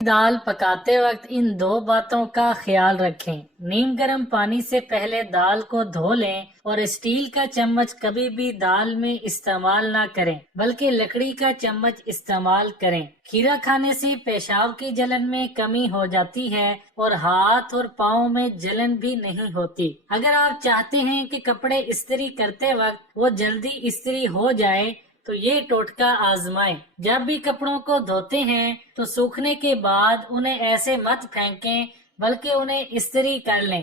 دال پکاتے وقت ان دو باتوں کا خیال رکھیں۔ نیم گرم پانی سے پہلے دال کو دھو لیں اور اسٹیل کا چمچ کبھی بھی دال میں استعمال نہ کریں بلکہ لکڑی کا چمچ استعمال کریں۔ کھیرا کھانے سے پیشاب کی جلن میں کمی ہو جاتی ہے اور ہاتھ اور پاؤں میں جلن بھی نہیں ہوتی۔ اگر آپ چاہتے ہیں کہ کپڑے استری کرتے وقت وہ جلدی استری ہو جائے تو یہ ٹوٹکا آزمائیں۔ جب بھی کپڑوں کو دھوتے ہیں تو سوکھنے کے بعد انہیں ایسے مت پھینکیں بلکہ انہیں استری کر لیں۔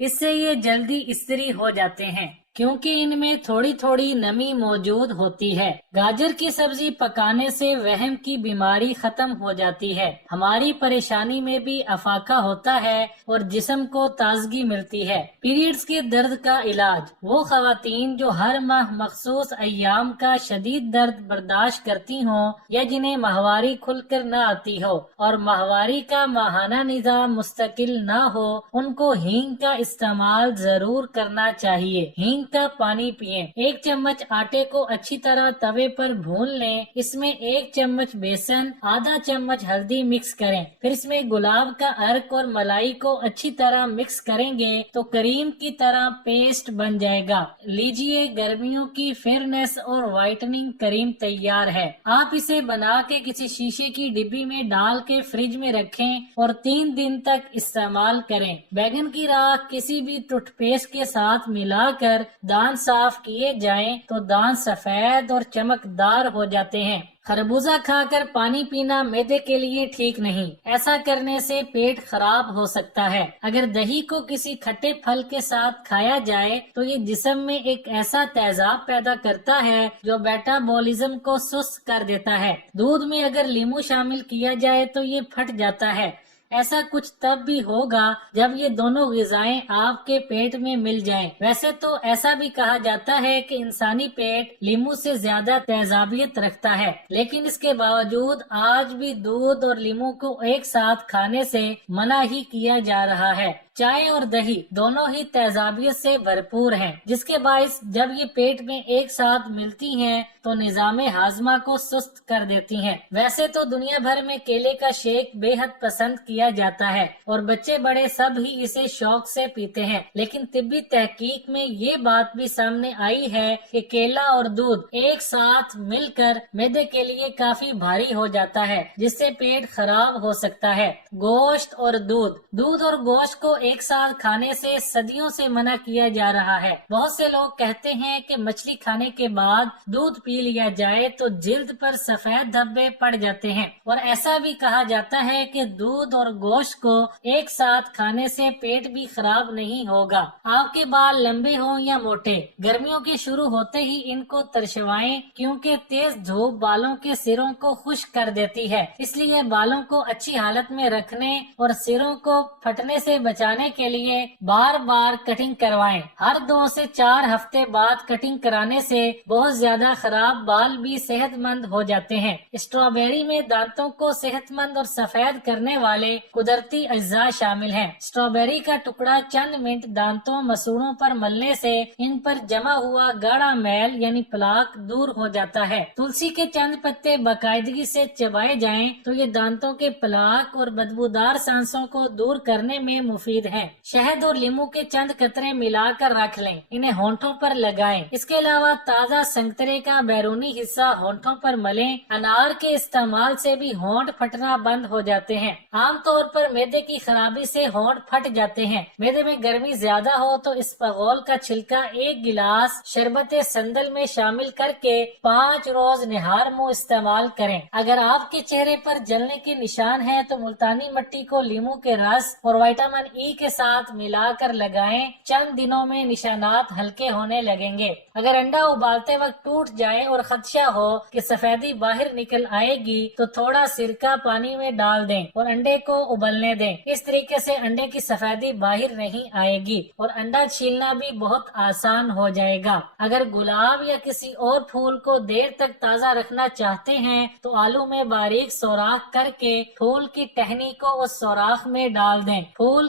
اس سے یہ جلدی استری ہو جاتے ہیں کیونکہ ان میں تھوڑی تھوڑی نمی موجود ہوتی ہے۔ گاجر کی سبزی پکانے سے وہم کی بیماری ختم ہو جاتی ہے۔ ہماری پریشانی میں بھی افاقہ ہوتا ہے اور جسم کو تازگی ملتی ہے۔ پیریڈز کے درد کا علاج۔ وہ خواتین جو ہر ماہ مخصوص ایام کا شدید درد برداشت کرتی ہوں یا جنہیں ماہواری کھل کر نہ آتی ہو اور ماہواری کا ماہانہ نظام مستقل نہ ہو، ان کو ہینگ کا استعمال ضرور کرنا چاہیے۔ ہینگ کا پانی پئیں۔ ایک چمچ آٹے کو اچھی طرح توے پر بھون لیں۔ اس میں ایک چمچ بیسن، آدھا چمچ ہلدی مکس کریں۔ پھر اس میں گلاب کا عرق اور ملائی کو اچھی طرح مکس کریں گے تو کریم کی طرح پیسٹ بن جائے گا۔ لیجیے، گرمیوں کی فیئرنیس اور وائٹننگ کریم تیار ہے۔ آپ اسے بنا کے کسی شیشے کی ڈبی میں ڈال کے فریج میں رکھیں اور 3 دن تک استعمال کریں۔ بیگن کی راکھ کسی بھی ٹوتھ پیسٹ کے ساتھ ملا کر دانت صاف کیے جائیں تو دانت سفید اور چمکدار ہو جاتے ہیں۔ خربوزہ کھا کر پانی پینا معدے کے لیے ٹھیک نہیں۔ ایسا کرنے سے پیٹ خراب ہو سکتا ہے۔ اگر دہی کو کسی کھٹے پھل کے ساتھ کھایا جائے تو یہ جسم میں ایک ایسا تیزاب پیدا کرتا ہے جو میٹابولزم کو سست کر دیتا ہے۔ دودھ میں اگر لیمو شامل کیا جائے تو یہ پھٹ جاتا ہے۔ ایسا کچھ تب بھی ہوگا جب یہ دونوں غذائیں آپ کے پیٹ میں مل جائیں۔ ویسے تو ایسا بھی کہا جاتا ہے کہ انسانی پیٹ لیمو سے زیادہ تیزابیت رکھتا ہے، لیکن اس کے باوجود آج بھی دودھ اور لیمو کو ایک ساتھ کھانے سے منع ہی کیا جا رہا ہے۔ چائے اور دہی دونوں ہی تیزابیت سے بھرپور ہیں، جس کے باعث جب یہ پیٹ میں ایک ساتھ ملتی ہیں تو نظام ہاضمہ کو سست کر دیتی ہیں۔ ویسے تو دنیا بھر میں کیلے کا شیک بے حد پسند کیا جاتا ہے اور بچے بڑے سب ہی اسے شوق سے پیتے ہیں، لیکن طبی تحقیق میں یہ بات بھی سامنے آئی ہے کہ کیلا اور دودھ ایک ساتھ مل کر معدے کے لیے کافی بھاری ہو جاتا ہے، جس سے پیٹ خراب ہو سکتا ہے۔ گوشت اور دودھ اور گوشت کو ایک ساتھ کھانے سے صدیوں سے منع کیا جا رہا ہے۔ بہت سے لوگ کہتے ہیں کہ مچھلی کھانے کے بعد دودھ پی لیا جائے تو جلد پر سفید دھبے پڑ جاتے ہیں، اور ایسا بھی کہا جاتا ہے کہ دودھ اور گوشت کو ایک ساتھ کھانے سے پیٹ بھی خراب نہیں ہوگا۔ آپ کے بال لمبے ہوں یا موٹے، گرمیوں کے شروع ہوتے ہی ان کو ترشوائیں کیونکہ تیز دھوپ بالوں کے سروں کو خشک کر دیتی ہے۔ اس لیے بالوں کو اچھی حالت میں رکھنے اور سروں کو پھٹنے سے بچانے کے لیے بار بار کٹنگ کروائیں۔ ہر 2 سے 4 ہفتے بعد کٹنگ کرانے سے بہت زیادہ خراب بال بھی صحت مند ہو جاتے ہیں۔ اسٹرابیری میں دانتوں کو صحت مند اور سفید کرنے والے قدرتی اجزاء شامل ہیں۔ اسٹرابیری کا ٹکڑا چند منٹ دانتوں مسوڑوں پر ملنے سے ان پر جمع ہوا گاڑھا میل یعنی پلاک دور ہو جاتا ہے۔ تلسی کے چند پتے باقاعدگی سے چبائے جائیں تو یہ دانتوں کے پلاک اور بدبودار سانسوں کو دور کرنے میں مفید ہے۔ شہد اور لیمو کے چند قطرے ملا کر رکھ لیں، انہیں ہونٹوں پر لگائیں۔ اس کے علاوہ تازہ سنترے کا بیرونی حصہ ہونٹوں پر ملیں۔ انار کے استعمال سے بھی ہونٹ پھٹنا بند ہو جاتے ہیں۔ عام طور پر معدے کی خرابی سے ہونٹ پھٹ جاتے ہیں۔ معدے میں گرمی زیادہ ہو تو اسپغول کا چھلکا 1 گلاس شربت سندل میں شامل کر کے 5 روز نہار منہ استعمال کریں۔ اگر آپ کے چہرے پر جلنے کے نشان ہیں تو ملتانی مٹی کو لیمو کے رس اور وٹامن ای کے ساتھ ملا کر لگائیں۔ چند دنوں میں نشانات ہلکے ہونے لگیں گے۔ اگر انڈا ابالتے وقت ٹوٹ جائے اور خدشہ ہو کہ سفیدی باہر نکل آئے گی تو تھوڑا سرکہ پانی میں ڈال دیں اور انڈے کو ابلنے دیں۔ اس طریقے سے انڈے کی سفیدی باہر نہیں آئے گی اور انڈا چھیلنا بھی بہت آسان ہو جائے گا۔ اگر گلاب یا کسی اور پھول کو دیر تک تازہ رکھنا چاہتے ہیں تو آلو میں باریک سوراخ کر کے پھول کی ٹہنی کو اس سوراخ میں ڈال دیں۔ پھول